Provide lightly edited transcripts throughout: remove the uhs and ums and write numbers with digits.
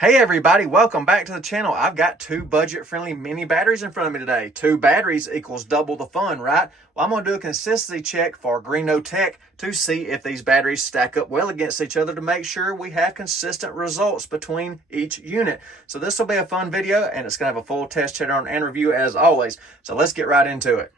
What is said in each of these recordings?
Hey everybody, welcome back to the channel. I've got two budget-friendly mini batteries in front of me today. Two batteries equals double the fun, right? Well, I'm going to do a consistency check for GRNOE to see if these batteries stack up well against each other to make sure we have consistent results between each unit. So this will be a fun video and it's going to have a full test, teardown, and review as always. So let's get right into it.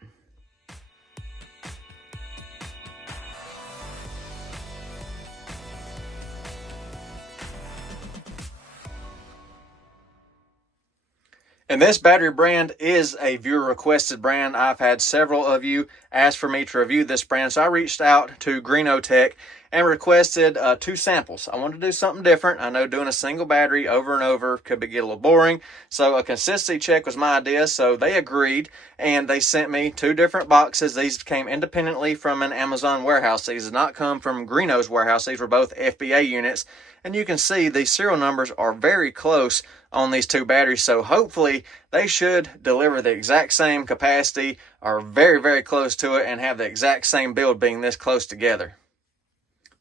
And this battery brand is a viewer requested brand. I've had several of you ask for me to review this brand. So I reached out to GRNOE and requested two samples. I wanted to do something different. I know doing a single battery over and over could get a little boring. So a consistency check was my idea. So they agreed and they sent me two different boxes. These came independently from an Amazon warehouse. These did not come from GRNOE's warehouse. These were both FBA units. And you can see the serial numbers are very close on these two batteries. So hopefully they should deliver the exact same capacity or very, very close to it and have the exact same build being this close together.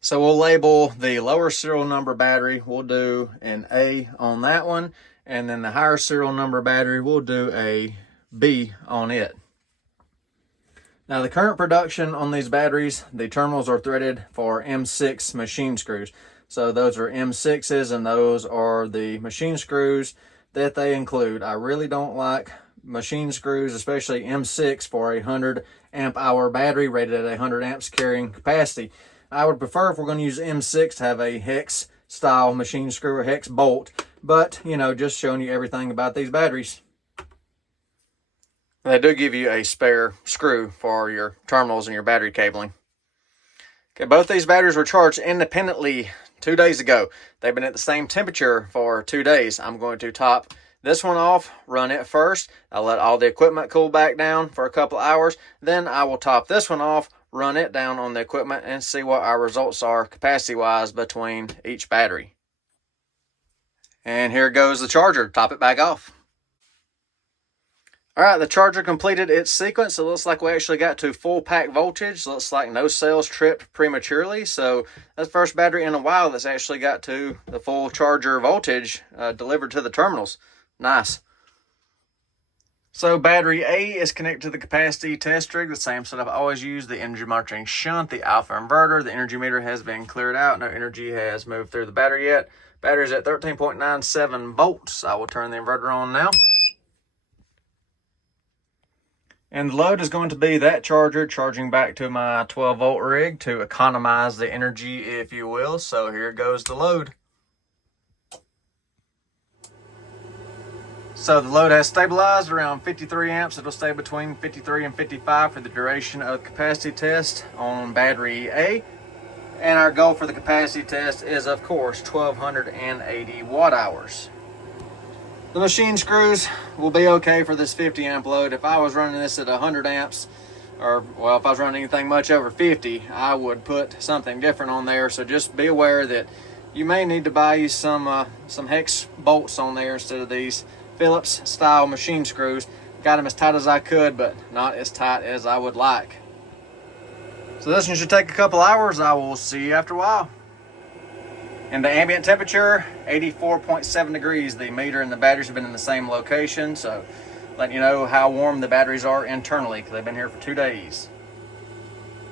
So we'll label the lower serial number battery. We'll do an A on that one. And then the higher serial number battery, we'll do a B on it. Now the current production on these batteries, the terminals are threaded for M6 machine screws. So those are M6s and those are the machine screws that they include. I really don't like machine screws, especially M6 for a 100 amp hour battery rated at 100 amps carrying capacity. I would prefer, if we're going to use M6, to have a hex style machine screw or hex bolt, but you know, just showing you everything about these batteries. They do give you a spare screw for your terminals and your battery cabling. Okay, both these batteries were charged independently 2 days ago. They've been at the same temperature for 2 days. I'm going to top this one off, run it first. I'll let all the equipment cool back down for a couple of hours. Then I will top this one off, run it down on the equipment, and see what our results are capacity-wise between each battery. And here goes the charger. Top it back off. All right, the charger completed its sequence. It looks like we actually got to full pack voltage. Looks like no cells tripped prematurely. So that's the first battery in a while that's actually got to the full charger voltage delivered to the terminals. Nice. So battery A is connected to the capacity test rig, the same set I've always used, the energy monitoring shunt, the alpha inverter. The energy meter has been cleared out. No energy has moved through the battery yet. Battery's at 13.97 volts. I will turn the inverter on now. And the load is going to be that charger charging back to my 12 volt rig to economize the energy, if you will. So here goes the load. So the load has stabilized around 53 amps. It'll stay between 53 and 55 for the duration of the capacity test on battery A. And our goal for the capacity test is, of course, 1280 watt hours. The machine screws will be okay for this 50 amp load. If I was running this at 100 amps, or well, if I was running anything much over 50, I would put something different on there. So just be aware that you may need to buy you some hex bolts on there instead of these Phillips style machine screws. Got them as tight as I could, but not as tight as I would like. So this one should take a couple hours. I will see you after a while. And the ambient temperature, 84.7 degrees. The meter and the batteries have been in the same location, so letting you know how warm the batteries are internally, because they've been here for 2 days.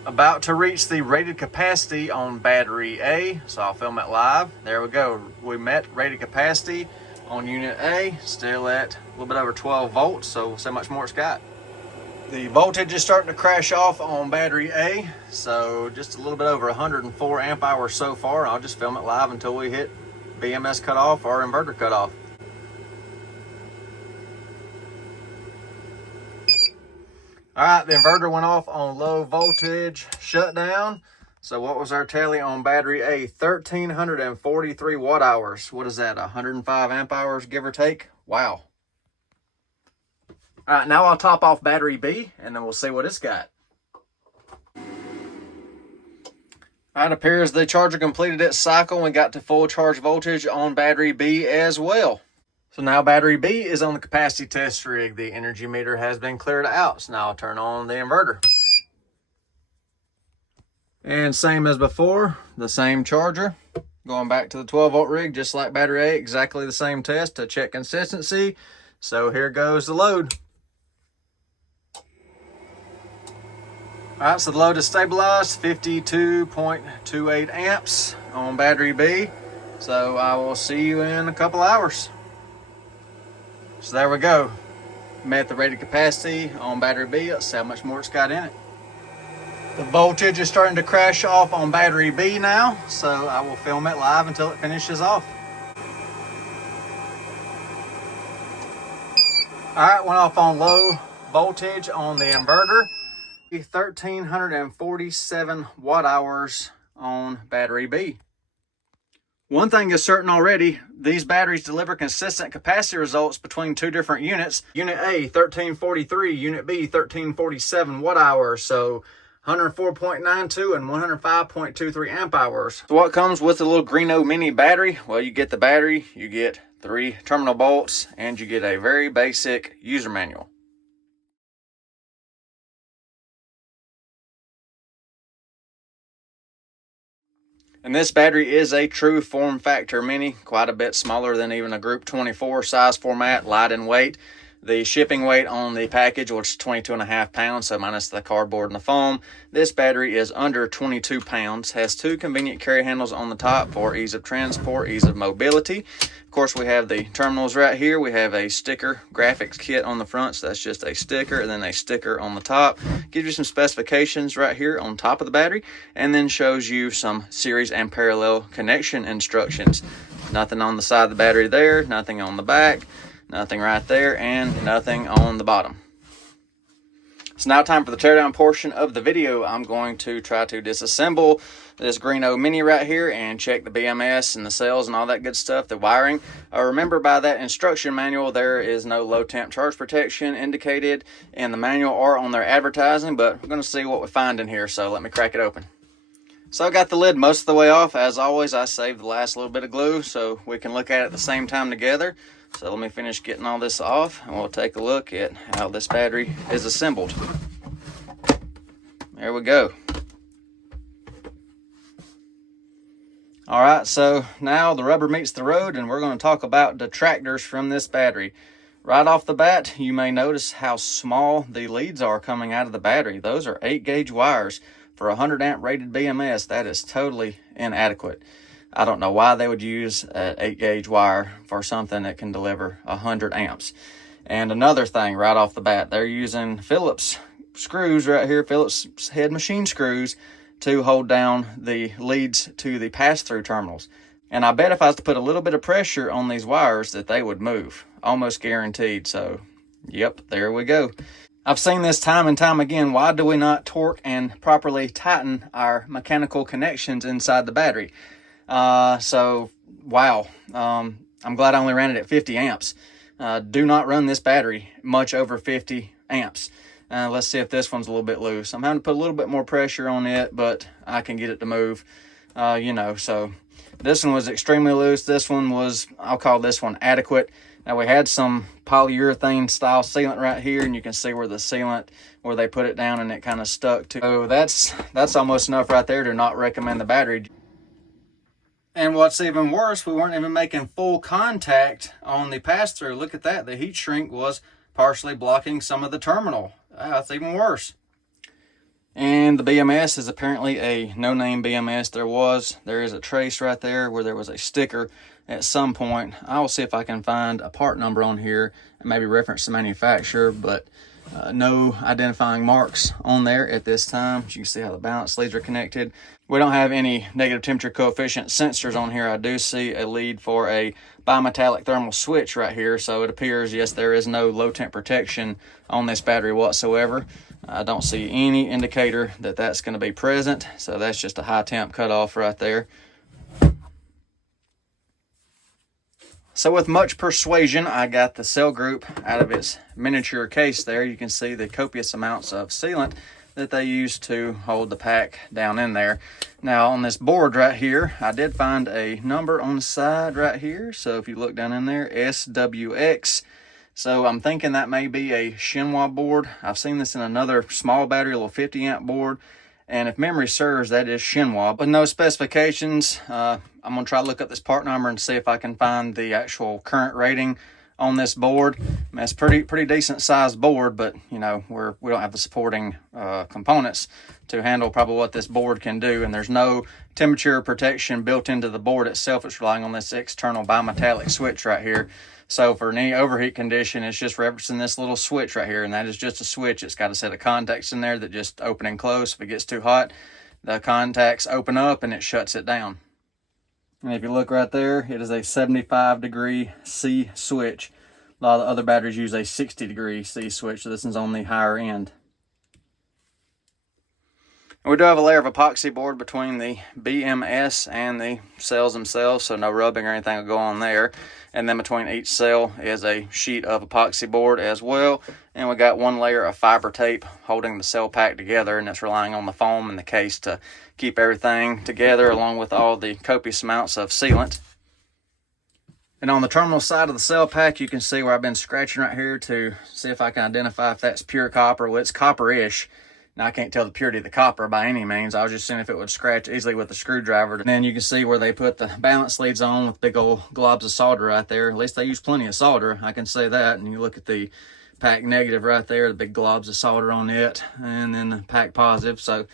About to reach the rated capacity on battery A, so I'll film it live. There we go. We met rated capacity on unit A, still at a little bit over 12 volts, so we'll see how much more it's got. The voltage is starting to crash off on battery A, so just a little bit over 104 amp hours so far. I'll just film it live until we hit BMS cutoff or inverter cutoff. All right, the inverter went off on low voltage shutdown. So what was our tally on battery A? 1,343 watt hours. What is that, 105 amp hours, give or take? Wow. All right, now I'll top off battery B, and then we'll see what it's got. All right, it appears the charger completed its cycle and got to full charge voltage on battery B as well. So now battery B is on the capacity test rig. The energy meter has been cleared out, so now I'll turn on the inverter. And same as before, the same charger. Going back to the 12-volt rig, just like battery A, exactly the same test to check consistency. So here goes the load. All right, so the load is stabilized, 52.28 amps on battery B. So I will see you in a couple hours. So there we go. Met the rated capacity on battery B. Let's see how much more it's got in it. The voltage is starting to crash off on battery B now, so I will film it live until it finishes off. All right, went off on low voltage on the inverter. 1,347 watt hours on battery B. One thing is certain already, these batteries deliver consistent capacity results between two different units. Unit A, 1343, Unit B, 1347 watt hours, so 104.92 and 105.23 amp hours. So what comes with the little GRNOE mini battery? Well, you get the battery, you get 3 terminal bolts, and you get a very basic user manual. And this battery is a true form factor mini, quite a bit smaller than even a Group 24 size format, light in weight. The shipping weight on the package was 22.5 pounds, so minus the cardboard and the foam. This battery is under 22 pounds, has 2 convenient carry handles on the top for ease of transport, ease of mobility. Of course, we have the terminals right here. We have a sticker graphics kit on the front, so that's just a sticker, and then a sticker on the top. Gives you some specifications right here on top of the battery, and then shows you some series and parallel connection instructions. Nothing on the side of the battery there, nothing on the back, nothing right there, and nothing on the bottom. It's now time for the teardown portion of the video. I'm going to try to disassemble this GRNOE mini right here and check the BMS and the cells and all that good stuff, the wiring. Remember, by that instruction manual, there is no low temp charge protection indicated in the manual or on their advertising, but we're going to see what we find in here, so let me crack it open. So I got the lid most of the way off. As always, I saved the last little bit of glue so we can look at it at the same time together. So let me finish getting all this off, and we'll take a look at how this battery is assembled. There we go. All right, so now the rubber meets the road, and we're going to talk about detractors from this battery. Right off the bat, you may notice how small the leads are coming out of the battery. Those are 8-gauge wires. For a 100 amp rated BMS, that is totally inadequate. I don't know why they would use an 8-gauge wire for something that can deliver 100 amps. And another thing right off the bat, they're using Phillips screws right here, Phillips head machine screws, to hold down the leads to the pass-through terminals. And I bet if I was to put a little bit of pressure on these wires that they would move, almost guaranteed. So, yep, there we go. I've seen this time and time again. Why do we not torque and properly tighten our mechanical connections inside the battery? So, wow. I'm glad I only ran it at 50 amps. Do not run this battery much over 50 amps. Let's see if this one's a little bit loose. I'm having to put a little bit more pressure on it, but I can get it to move, so this one was extremely loose. This one was, I'll call this one adequate. Now we had some polyurethane style sealant right here, and you can see where the sealant, where they put it down and it kind of stuck to. So that's almost enough right there to not recommend the battery. And what's even worse, we weren't even making full contact on the pass-through. Look at that. The heat shrink was partially blocking some of the terminal. That's even worse. And the BMS is apparently a no-name BMS. There is a trace right there where there was a sticker at some point. I will see if I can find a part number on here and maybe reference the manufacturer, but no identifying marks on there at this time. As you can see how the balance leads are connected. We don't have any negative temperature coefficient sensors on here. I do see a lead for a bimetallic thermal switch right here, so it appears, yes, there is no low temp protection on this battery whatsoever. I don't see any indicator that that's going to be present, so that's just a high temp cutoff right there. So with much persuasion, I got the cell group out of its miniature case there. You can see the copious amounts of sealant that they use to hold the pack down in there. Now on this board right here, I did find a number on the side right here. So if you look down in there, SWX. So I'm thinking that may be a Shenhua board. I've seen this in another small battery, a little 50 amp board. And if memory serves, that is Shinwa. With no specifications, I'm going to try to look up this part number and see if I can find the actual current rating on this board. I mean, it's pretty decent sized board, but you know, we don't have the supporting components to handle probably what this board can do. And there's no temperature protection built into the board itself. It's relying on this external bimetallic switch right here. So for any overheat condition, it's just referencing this little switch right here, and that is just a switch. It's got a set of contacts in there that just open and close. If it gets too hot, the contacts open up and it shuts it down. And if you look right there, it is a 75-degree C switch. A lot of the other batteries use a 60-degree C switch, so this one's on the higher end. And we do have a layer of epoxy board between the BMS and the cells themselves, so no rubbing or anything will go on there. And then between each cell is a sheet of epoxy board as well. And we got one layer of fiber tape holding the cell pack together, and it's relying on the foam in the case to keep everything together, along with all the copious amounts of sealant. And on the terminal side of the cell pack, you can see where I've been scratching right here to see if I can identify if that's pure copper. Well, it's copper-ish. Now, I can't tell the purity of the copper by any means. I was just seeing if it would scratch easily with a screwdriver. And then you can see where they put the balance leads on with big old globs of solder right there. At least they use plenty of solder, I can say that. And you look at the pack negative right there, the big globs of solder on it, and then the pack positive. So,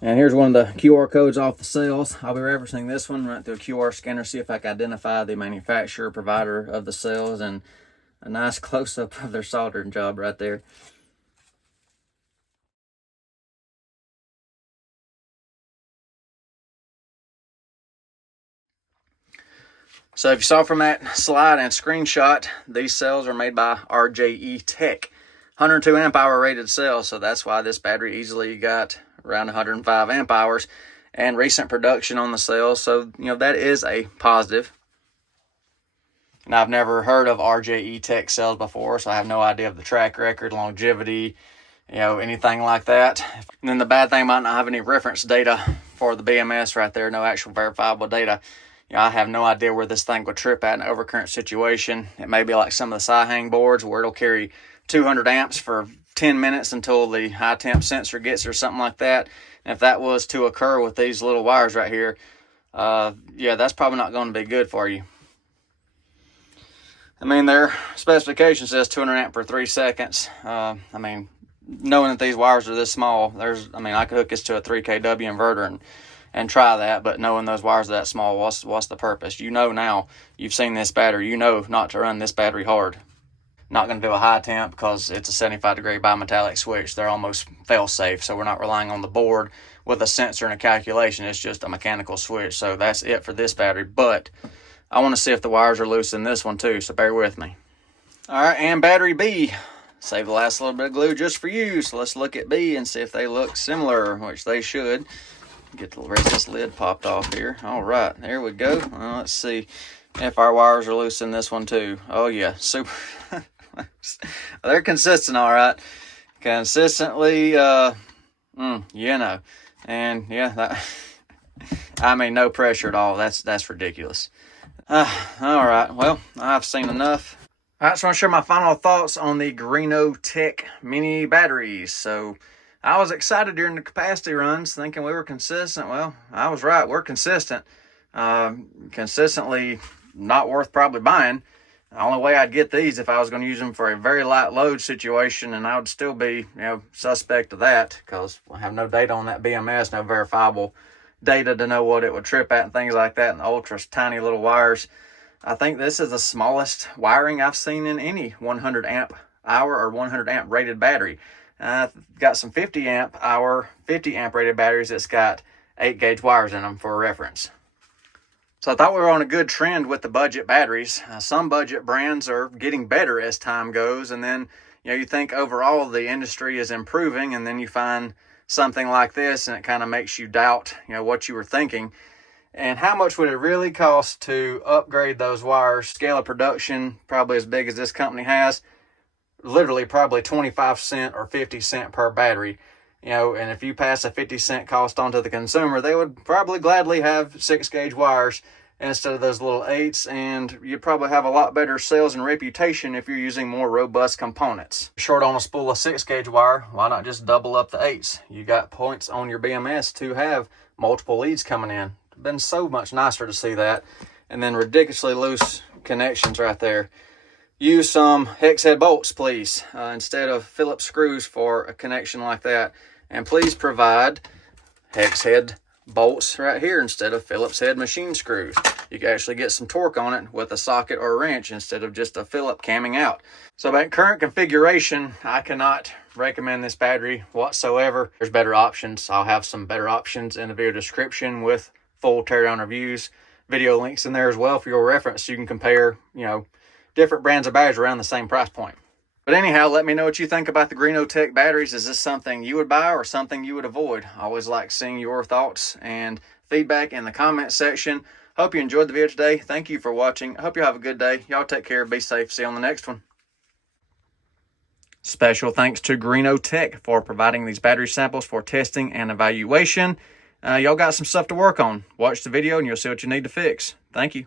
and here's one of the QR codes off the cells. I'll be referencing this one right through a QR scanner, see if I can identify the manufacturer, provider of the cells, and a nice close-up of their soldering job right there. So if you saw from that slide and screenshot, these cells are made by RJE Tech. 102 amp hour rated cells, so that's why this battery easily got around 105 amp hours and recent production on the cells. So, you know, that is a positive. And I've never heard of RJE Tech cells before, so I have no idea of the track record, longevity, you know, anything like that. And then the bad thing might not have any reference data for the BMS right there, no actual verifiable data. You know, I have no idea where this thing would trip at in an overcurrent situation. It may be like some of the sci-hang boards where it'll carry 200 amps for 10 minutes until the high temp sensor gets or something like that. And if that was to occur with these little wires right here, yeah, that's probably not going to be good for you. I mean, their specification says 200 amp for 3 seconds. I mean, knowing that these wires are this small, I could hook this to a 3 kW inverter and try that, but knowing those wires are that small, what's the purpose? You know now, you've seen this battery, you know not to run this battery hard. Not going to do a high temp because it's a 75-degree bimetallic switch. They're almost fail-safe, so we're not relying on the board with a sensor and a calculation. It's just a mechanical switch, so that's it for this battery. But I want to see if the wires are loose in this one too, so bear with me. All right, and battery B. Save the last little bit of glue just for you, so let's look at B and see if they look similar, which they should. Get the rest of this lid popped off here. All right, there we go. Let's see if our wires are loose in this one too. Oh yeah, super. They're consistent, all right. Consistently, you know, and yeah, I mean, no pressure at all. That's ridiculous. All right, well, I've seen enough. All right, so I'm going to share my final thoughts on the GRNOE Tech mini batteries. So I was excited during the capacity runs, thinking we were consistent. Well, I was right. We're consistent. Consistently not worth probably buying. The only way I'd get these if I was going to use them for a very light load situation, and I would still be, suspect of that because I have no data on that BMS, no verifiable data to know what it would trip at and things like that, and the ultra tiny little wires. I think this is the smallest wiring I've seen in any 100 amp hour or 100 amp rated battery. I've got some 50 amp hour, 50 amp rated batteries that's got 8 gauge wires in them for reference. So I thought we were on a good trend with the budget batteries. Some budget brands are getting better as time goes, and then you think overall the industry is improving, and then you find something like this and it kind of makes you doubt what you were thinking. And how much would it really cost to upgrade those wires? Scale of production, probably as big as this company has, literally probably 25 cents or 50 cents per battery. And if you pass a 50 cent cost on to the consumer, they would probably gladly have 6 gauge wires instead of those little 8s, and you probably have a lot better sales and reputation if you're using more robust components. Short on a spool of 6-gauge wire, why not just double up the 8s? You got points on your BMS to have multiple leads coming in. It's been so much nicer to see that. And then ridiculously loose connections right there. Use some hex head bolts, please, instead of Phillips screws for a connection like that. And please provide hex head bolts right here instead of Phillips head machine screws. You can actually get some torque on it with a socket or a wrench instead of just a Phillip camming out. So at current configuration, I cannot recommend this battery whatsoever. There's better options. I'll have some better options in the video description with full teardown reviews, video links in there as well for your reference, so you can compare, different brands of batteries around the same price point. But anyhow, let me know what you think about the GRNOE batteries. Is this something you would buy or something you would avoid? I always like seeing your thoughts and feedback in the comment section. Hope you enjoyed the video today. Thank you for watching. I hope you have a good day. Y'all take care. Be safe. See you on the next one. Special thanks to GRNOE for providing these battery samples for testing and evaluation. Y'all got some stuff to work on. Watch the video and you'll see what you need to fix. Thank you.